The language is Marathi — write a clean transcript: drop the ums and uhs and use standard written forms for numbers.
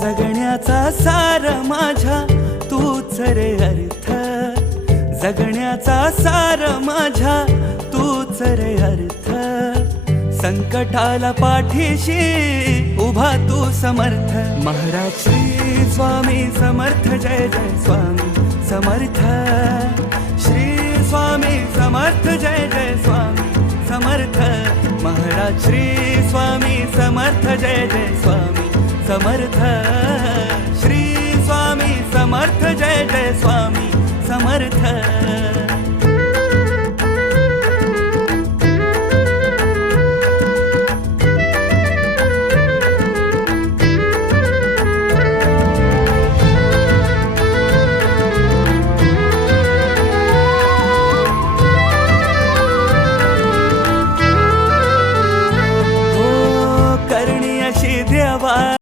जगण्याचा सार माझ्या तूच रे अर्थ, जगण्याचा सार माझ्या तूच रे अर्थ. संकटाला पाठीशी उभा तू समर्थ. महाराज श्री स्वामी समर्थ, जय जय स्वामी समर्थ. श्री स्वामी समर्थ, जय जय स्वामी समर्थ. महाराज श्री स्वामी समर्थ, जय जय स्वामी समर्थ. श्री स्वामी समर्थ, जय जय स्वामी समर्थ.